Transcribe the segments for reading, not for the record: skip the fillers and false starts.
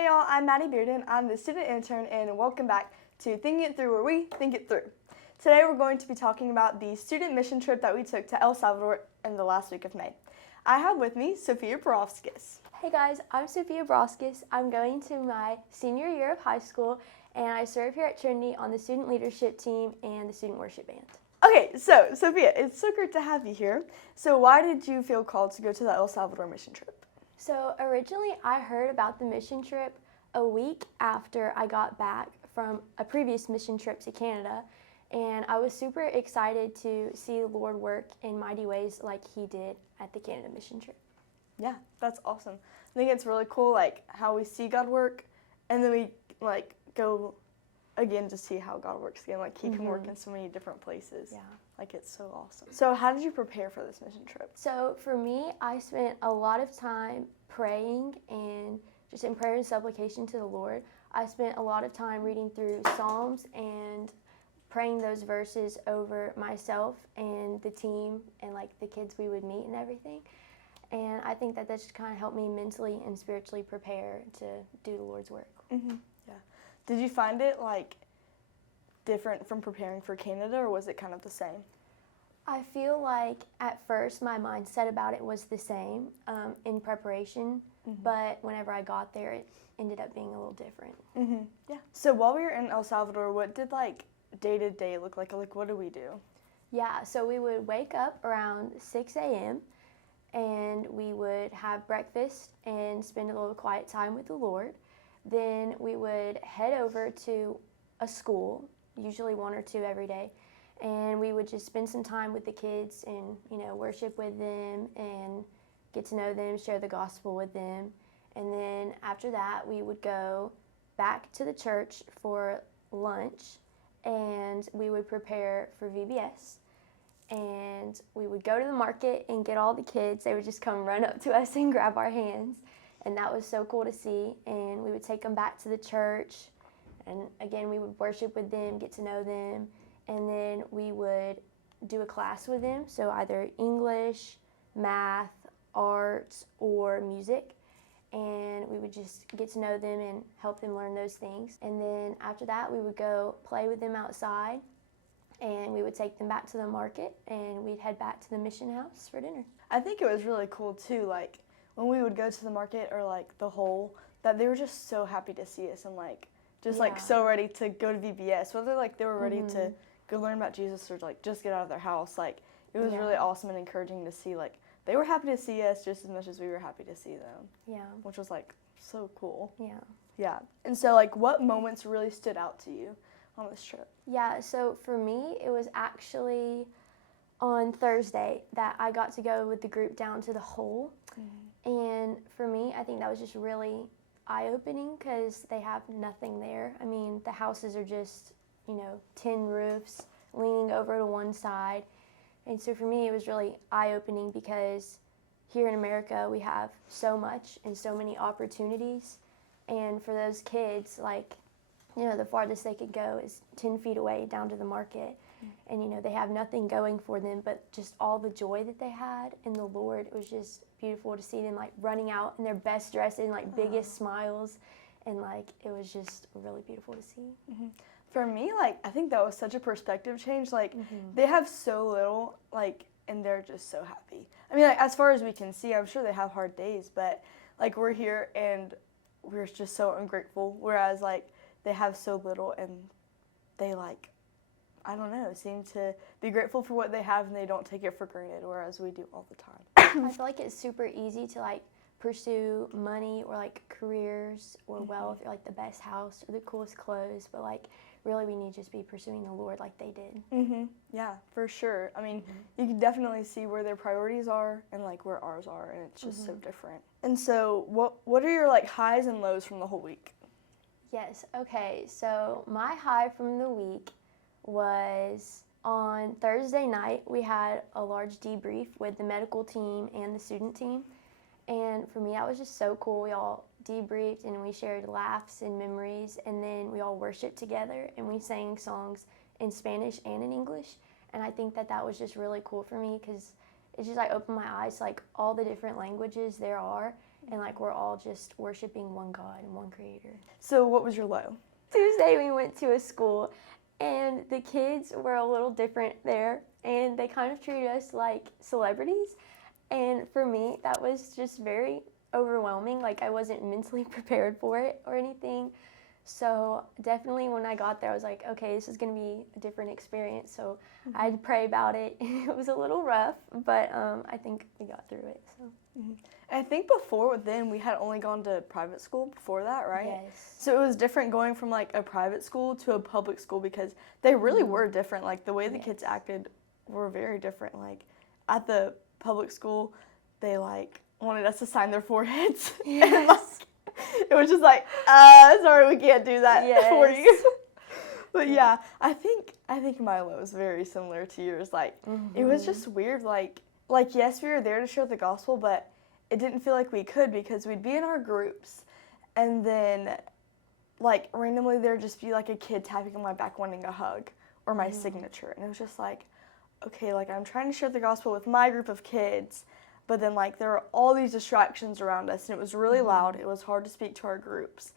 Hey y'all, I'm Maddie Bearden. I'm the student intern and welcome back to Thinking It Through, where we think it through. Today we're going to be talking about the student mission trip that we took to El Salvador in the last week of May. I have with me Sofia Borosvskisto. Hey guys, I'm Sofia Borosvskisto. I'm going to my senior year of high school and I serve here at Trinity on the student leadership team and the student worship band. Okay, so Sofia, it's so great to have you here. So why did you feel called to go to the El Salvador mission trip? So originally I heard about the mission trip a week after I got back from a previous mission trip to Canada, and I was super excited to see the Lord work in mighty ways like He did at the Canada mission trip. Yeah, that's awesome. I think it's really cool, like how we see God work, and then we go again to see how God works again. Like He can work in so many different places. Yeah. Like it's so awesome. So how did you prepare for this mission trip? So for me, I spent a lot of time praying and just in prayer and supplication to the Lord. I spent a lot of time reading through Psalms and praying those verses over myself and the team and like the kids we would meet and everything. And I think that just kind of helped me mentally and spiritually prepare to do the Lord's work. Mm-hmm. Yeah. Did you find it like different from preparing for Canada, or was it kind of the same? I feel like at first my mindset about it was the same in preparation, but whenever I got there, it ended up being a little different. Mm-hmm. Yeah. So while we were in El Salvador, what did like day-to-day look like? Like what do we do? Yeah, so we would wake up around 6 a.m. and we would have breakfast and spend a little quiet time with the Lord. Then we would head over to a school, usually one or two every day, and we would just spend some time with the kids and, worship with them and get to know them, share the gospel with them. And then after that, we would go back to the church for lunch, and we would prepare for VBS. And we would go to the market and get all the kids. They would just come run up to us and grab our hands. And that was so cool to see. And we would take them back to the church. And again, we would worship with them, get to know them. And then we would do a class with them. So either English, math, arts, or music. And we would just get to know them and help them learn those things. And then after that, we would go play with them outside. And we would take them back to the market, and we'd head back to the mission house for dinner. I think it was really cool too, like when we would go to the market or like the hole, that they were just so happy to see us and like just like so ready to go to VBS. Whether like they were ready to go learn about Jesus or like just get out of their house, like it was really awesome and encouraging to see like they were happy to see us just as much as we were happy to see them. Yeah. Which was like so cool. Yeah. Yeah. And so like what moments really stood out to you on this trip? Yeah, so for me, it was actually on Thursday that I got to go with the group down to the hole. And for me, I think that was just really eye-opening because they have nothing there. I mean, the houses are just, tin roofs leaning over to one side. And so for me, it was really eye-opening because here in America, we have so much and so many opportunities. And for those kids, like, the farthest they could go is 10 feet away down to the market. And, they have nothing going for them, but just all the joy that they had in the Lord. It was just beautiful to see them, like, running out in their best dresses and, like, biggest smiles. And, like, it was just really beautiful to see. For me, like, I think that was such a perspective change. Like, they have so little, like, and they're just so happy. I mean, like, as far as we can see, I'm sure they have hard days, but, like, we're here and we're just so ungrateful. Whereas, like, they have so little and they seem to be grateful for what they have and they don't take it for granted, whereas we do all the time. I feel like it's super easy to like pursue money or like careers or wealth or like the best house or the coolest clothes, but like really we need to just be pursuing the Lord like they did. Yeah, for sure. I mean, you can definitely see where their priorities are and like where ours are, and it's just so different. And so what are your like highs and lows from the whole week? Yes, okay, so my high from the week was on Thursday night. We had a large debrief with the medical team and the student team, and for me that was just so cool. We all debriefed and we shared laughs and memories, and then we all worshiped together and we sang songs in Spanish and in English, and I think that was just really cool for me because it just like opened my eyes to like all the different languages there are and like we're all just worshiping one God and one Creator. So what was your low? Tuesday we went to a school, and the kids were a little different there, and they kind of treated us like celebrities. And for me, that was just very overwhelming. Like, I wasn't mentally prepared for it or anything. So definitely when I got there, I was like, okay, this is going to be a different experience. So I had to pray about it. It was a little rough, but I think we got through it. So. I think before then we had only gone to private school before that, right? Yes. So it was different going from like a private school to a public school because they really were different. Like the way the kids acted were very different. Like at the public school, they like wanted us to sign their foreheads. Yes. And, like, it was just like, sorry, we can't do that for you. But yeah, I think my low is very similar to yours. Like it was just weird. Like yes, we were there to share the gospel, but it didn't feel like we could because we'd be in our groups, and then like randomly there'd just be like a kid tapping on my back wanting a hug or my signature, and it was just like, okay, like I'm trying to share the gospel with my group of kids, but then like there were all these distractions around us, and it was really loud. It was hard to speak to our groups,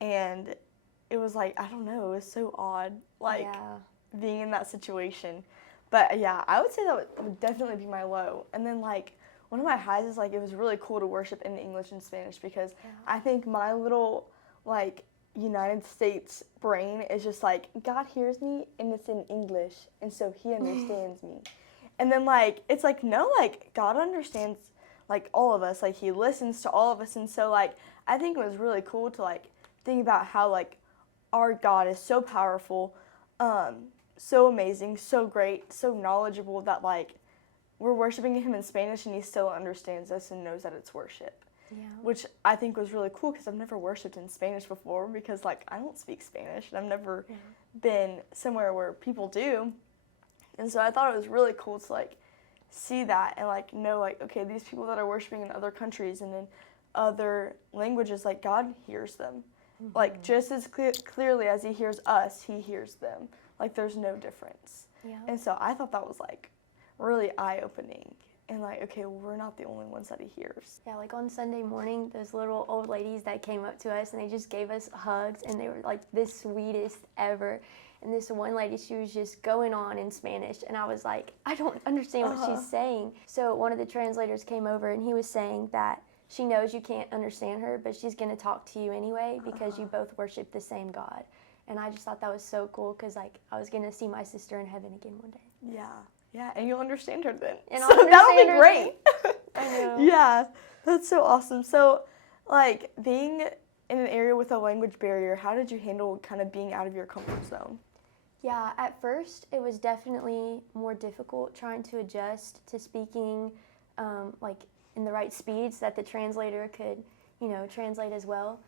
and it was like, I don't know, it was so odd, like being in that situation. But yeah, I would say that would definitely be my low. And then like one of my highs is like it was really cool to worship in English and Spanish because I think my little like United States brain is just like, God hears me and it's in English, and so he understands me. And then like it's like, no, like God understands like all of us, like he listens to all of us. And so like I think it was really cool to like think about how like our God is so powerful, so amazing, so great, so knowledgeable that like we're worshiping him in Spanish and he still understands us and knows that it's worship. Yeah. Which I think was really cool because I've never worshiped in Spanish before because like I don't speak Spanish and I've never been somewhere where people do. And so I thought it was really cool to like see that and like know like, okay, these people that are worshiping in other countries and in other languages, like God hears them. Like just as clearly as he hears us, he hears them. Like there's no difference. Yeah. And so I thought that was like really eye-opening and like, okay, well, we're not the only ones that he hears. Yeah, like on Sunday morning, those little old ladies that came up to us and they just gave us hugs and they were like the sweetest ever. And this one lady, she was just going on in Spanish and I was like, I don't understand what she's saying. So one of the translators came over and he was saying that she knows you can't understand her, but she's going to talk to you anyway because you both worship the same God. And I just thought that was so cool because like I was going to see my sister in heaven again one day. Yeah, and you'll understand her then. And so that'll be great. I know. Yeah, that's so awesome. So, like, being in an area with a language barrier, how did you handle kind of being out of your comfort zone? Yeah, at first it was definitely more difficult trying to adjust to speaking like in the right speeds that the translator could, translate as well.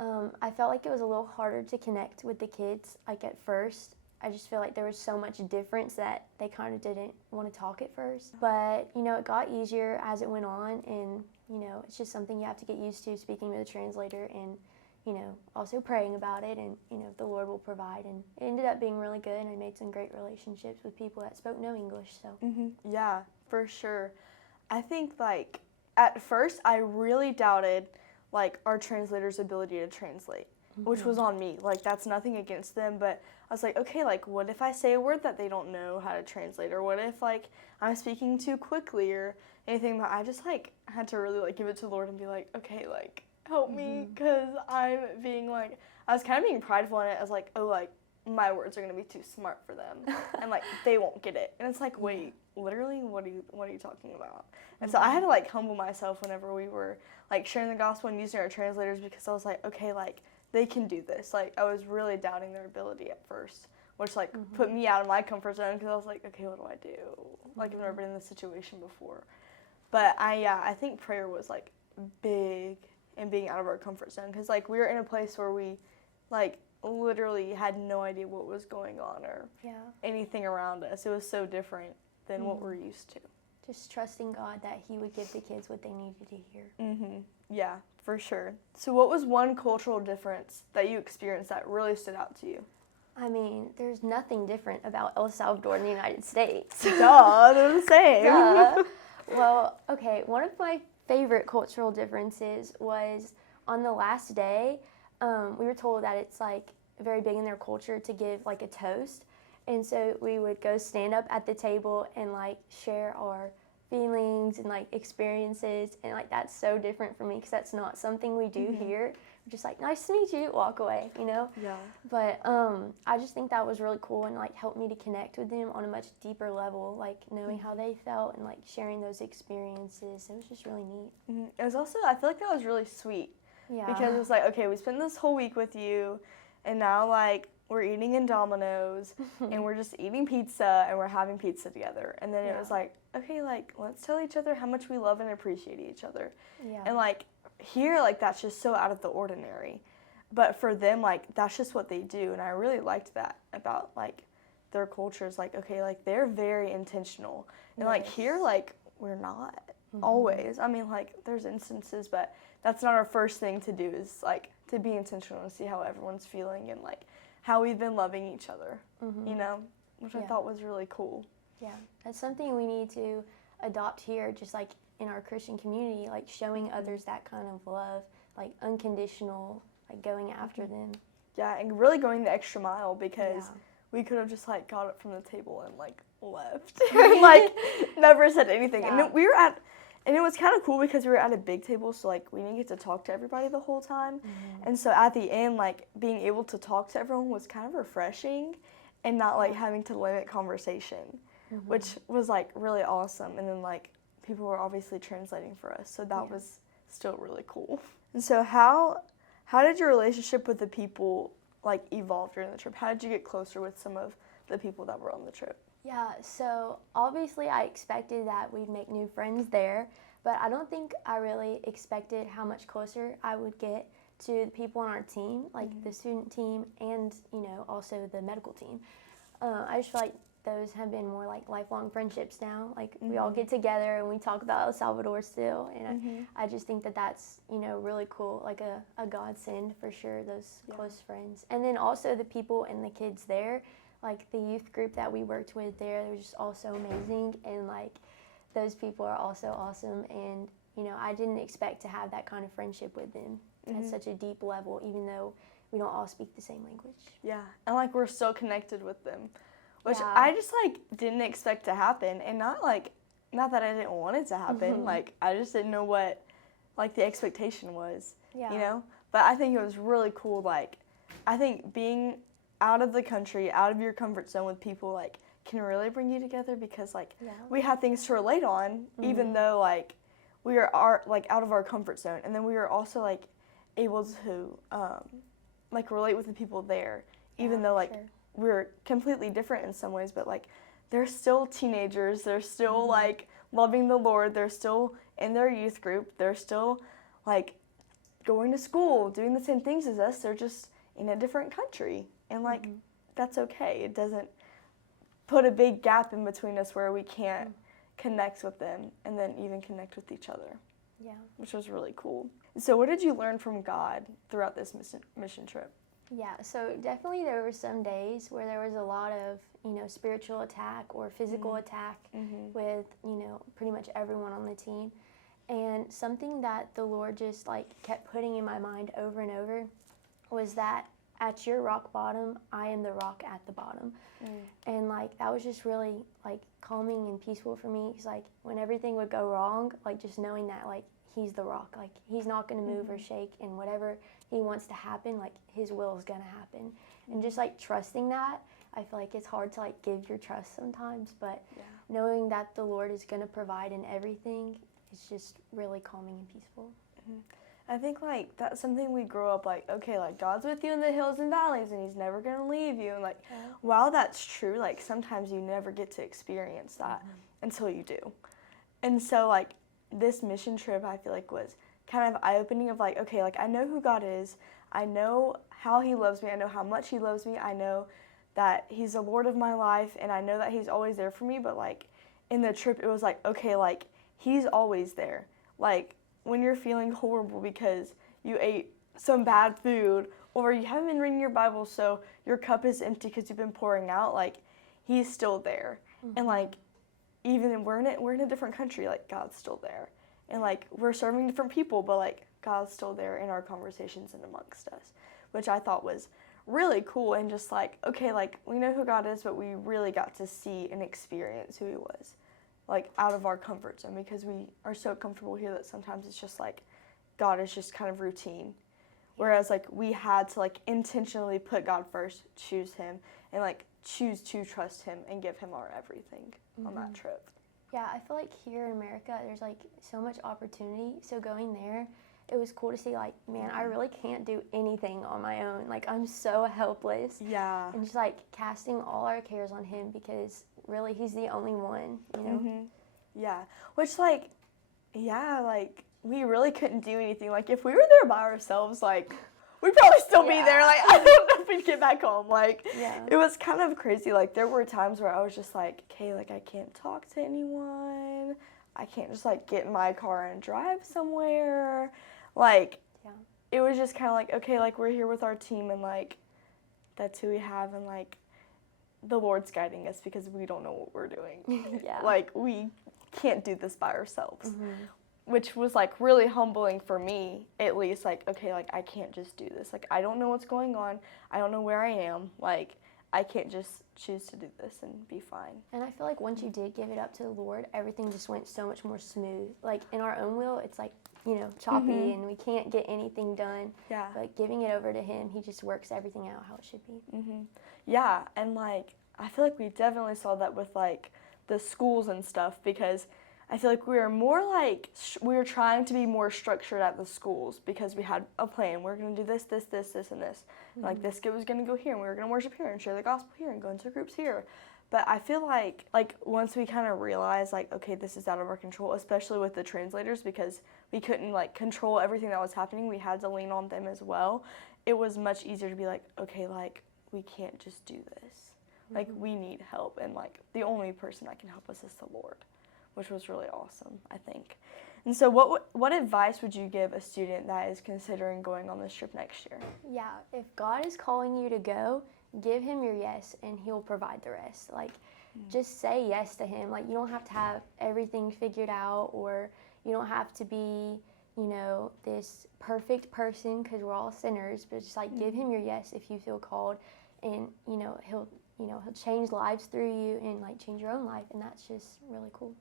I felt like it was a little harder to connect with the kids, like at first. I just feel like there was so much difference that they kind of didn't want to talk at first. But, it got easier as it went on, and, it's just something you have to get used to, speaking with a translator and, also praying about it, and, the Lord will provide. And it ended up being really good, and I made some great relationships with people that spoke no English, so. Yeah, for sure. I think, like, at first I really doubted, like, our translator's ability to translate, which was on me. Like, that's nothing against them, but I was like, okay, like, what if I say a word that they don't know how to translate? Or what if, like, I'm speaking too quickly or anything? But I just, like, had to really, like, give it to the Lord and be like, okay, like, help me, because I'm being, like, I was kind of being prideful in it. I was like, oh, like, my words are going to be too smart for them. And, like, they won't get it. And it's like, wait, literally, what are you talking about? And so I had to, like, humble myself whenever we were, like, sharing the gospel and using our translators, because I was like, okay, like, they can do this. Like, I was really doubting their ability at first, which, like, put me out of my comfort zone, because I was like, okay, what do I do? Like, I've never been in this situation before. But I think prayer was, like, big in being out of our comfort zone, because, like, we were in a place where we, like, literally had no idea what was going on or anything around us. It was so different than what we're used to. Just trusting God that he would give the kids what they needed to hear. Yeah, for sure. So what was one cultural difference that you experienced that really stood out to you? I mean, there's nothing different about El Salvador and the United States. Duh, they're the same. Duh. Well, okay, one of my favorite cultural differences was on the last day, we were told that it's like very big in their culture to give like a toast. And so we would go stand up at the table and like share our feelings and like experiences, and like that's so different for me because that's not something we do here. We're just like, nice to meet you, walk away, you know? Yeah. But I just think that was really cool and like helped me to connect with them on a much deeper level, like knowing how they felt and like sharing those experiences. It was just really neat. It was also, I feel like that was really sweet. Yeah. Because it was like, okay, we spent this whole week with you, and now like we're eating in Domino's, and we're just eating pizza, and we're having pizza together. And then it was like, okay, like let's tell each other how much we love and appreciate each other. Yeah. And like here, like that's just so out of the ordinary. But for them, like that's just what they do. And I really liked that about like their cultures. Like, okay, like they're very intentional. And like here, like we're not always. I mean, like there's instances, but that's not our first thing to do, is like to be intentional and see how everyone's feeling and like how we've been loving each other, you know, which I thought was really cool. Yeah, that's something we need to adopt here, just like in our Christian community, like showing others that kind of love, like unconditional, like going after them. Yeah, and really going the extra mile, because we could have just like got up from the table and like left and like never said anything. And then and it was kind of cool because we were at a big table, so like we didn't get to talk to everybody the whole time. And so at the end, like being able to talk to everyone was kind of refreshing, and not like having to limit conversation, which was like really awesome. And then like people were obviously translating for us, so that was still really cool. And so how did your relationship with the people like evolve during the trip? How did you get closer with some of the people that were on the trip? Yeah, so obviously I expected that we'd make new friends there, but I don't think I really expected how much closer I would get to the people on our team, like the student team and, you know, also the medical team. I just feel like those have been more like lifelong friendships now. Like we all get together and we talk about El Salvador still, and I just think that that's, you know, really cool, like a godsend for sure, those close friends. And then also the people and the kids there, like the youth group that we worked with there, they're just also amazing, and like those people are also awesome. And you know, I didn't expect to have that kind of friendship with them at such a deep level, even though we don't all speak the same language. Yeah, and like we're so connected with them, which I just like didn't expect to happen, and not that I didn't want it to happen, like I just didn't know what like the expectation was, you know. But I think it was really cool. Like I think being out of the country, out of your comfort zone with people, like can really bring you together, because like we had things to relate on, even though like we are like out of our comfort zone. And then we were also like able to like relate with the people there, even though like we're completely different in some ways, but like they're still teenagers, they're still like loving the Lord, they're still in their youth group, they're still like going to school, doing the same things as us, they're just in a different country. And like that's okay. It doesn't put a big gap in between us where we can't connect with them and then even connect with each other. Yeah, which was really cool. So what did you learn from God throughout this mission trip? Yeah, so definitely there were some days where there was a lot of, you know, spiritual attack or physical attack with, you know, pretty much everyone on the team. And something that the Lord just like kept putting in my mind over and over was that at your rock bottom, I am the rock at the bottom. And like that was just really like calming and peaceful for me, because like when everything would go wrong, like just knowing that like he's the rock, like he's not going to move or shake, and whatever he wants to happen, like his will is going to happen. And just like trusting that, I feel like it's hard to like give your trust sometimes, but knowing that the Lord is going to provide in everything is just really calming and peaceful. I think like that's something we grow up like, okay, like God's with you in the hills and valleys and he's never going to leave you. And like, while that's true, like sometimes you never get to experience that until you do. And so like this mission trip, I feel like was kind of eye-opening of like, okay, like I know who God is. I know how he loves me. I know how much he loves me. I know that he's the Lord of my life, and I know that he's always there for me. But like in the trip, it was like, okay, like he's always there. Like when you're feeling horrible because you ate some bad food or you haven't been reading your Bible, so your cup is empty because you've been pouring out, like he's still there. And like even we're in a different country, like God's still there. and like we're serving different people, but like God's still there in our conversations and amongst us, which I thought was really cool. And just like, okay, like we know who God is, but we really got to see and experience who he was, like out of our comfort zone, because we are so comfortable here that sometimes it's just like God is just kind of routine. Whereas like we had to like intentionally put God first, choose him, and like choose to trust him and give him our everything on that trip. Yeah, I feel like here in America, there's like so much opportunity. So going there, it was cool to see like, man, I really can't do anything on my own. Like I'm so helpless. Yeah. And just like casting all our cares on him, because really he's the only one, you know? Yeah. Which like, yeah, like we really couldn't do anything. Like if we were there by ourselves, like we'd probably still be there. Like I don't know if we'd get back home. Like it was kind of crazy. Like there were times where I was just like, okay, like I can't talk to anyone. I can't just like get in my car and drive somewhere. Like it was just kind of like, okay, like we're here with our team and like that's who we have, and like the Lord's guiding us because we don't know what we're doing. Like we can't do this by ourselves. Which was like really humbling for me, at least, like, okay, like I can't just do this. Like I don't know what's going on. I don't know where I am. Like I can't just choose to do this and be fine. And I feel like once you did give it up to the Lord, everything just went so much more smooth. Like in our own will, it's like, you know, choppy and we can't get anything done. But giving it over to him, he just works everything out how it should be. Yeah, and like I feel like we definitely saw that with like the schools and stuff, because I feel like we were more like, we were trying to be more structured at the schools because we had a plan. We're going to do this, this, this, this, and this. Like this kid was going to go here, and we were going to worship here and share the gospel here and go into groups here. But I feel like once we kind of realized like, okay, this is out of our control, especially with the translators, because we couldn't like control everything that was happening. We had to lean on them as well. It was much easier to be like, okay, like we can't just do this. Like we need help, and like the only person that can help us is the Lord, which was really awesome, I think. And so what advice would you give a student that is considering going on this trip next year? Yeah, if God is calling you to go, give him your yes and he'll provide the rest. Like, just say yes to him. Like, you don't have to have everything figured out, or you don't have to be, you know, this perfect person, because we're all sinners, but just like give him your yes if you feel called, and he'll change lives through you and like change your own life, and that's just really cool.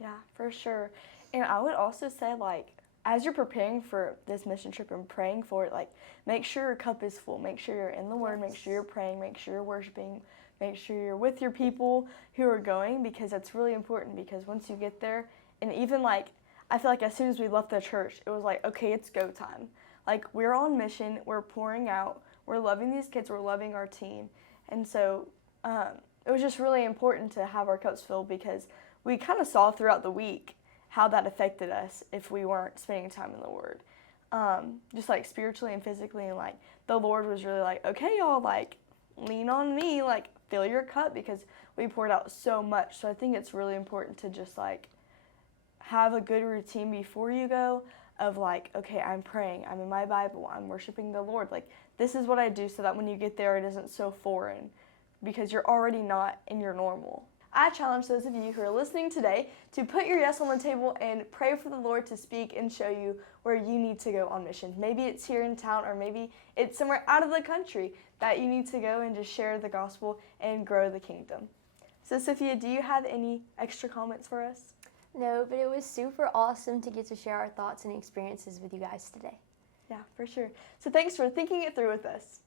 Yeah, for sure. And I would also say, like, as you're preparing for this mission trip and praying for it, like, make sure your cup is full. Make sure you're in the Word. Make sure you're praying. Make sure you're worshiping. Make sure you're with your people who are going, because that's really important. Because once you get there, and even, like, I feel like as soon as we left the church, it was like, okay, it's go time. Like, we're on mission. We're pouring out. We're loving these kids. We're loving our team. And so it was just really important to have our cups filled, because we kind of saw throughout the week how that affected us if we weren't spending time in the Word. Just like spiritually and physically, and like the Lord was really like, okay, y'all, like lean on me, like fill your cup, because we poured out so much. So I think it's really important to just like have a good routine before you go of like, okay, I'm praying, I'm in my Bible, I'm worshiping the Lord. Like this is what I do, so that when you get there, it isn't so foreign, because you're already not in your normal. I challenge those of you who are listening today to put your yes on the table and pray for the Lord to speak and show you where you need to go on mission. Maybe it's here in town, or maybe it's somewhere out of the country that you need to go and just share the gospel and grow the kingdom. So Sophia, do you have any extra comments for us? No, but it was super awesome to get to share our thoughts and experiences with you guys today. Yeah, for sure. So thanks for thinking it through with us.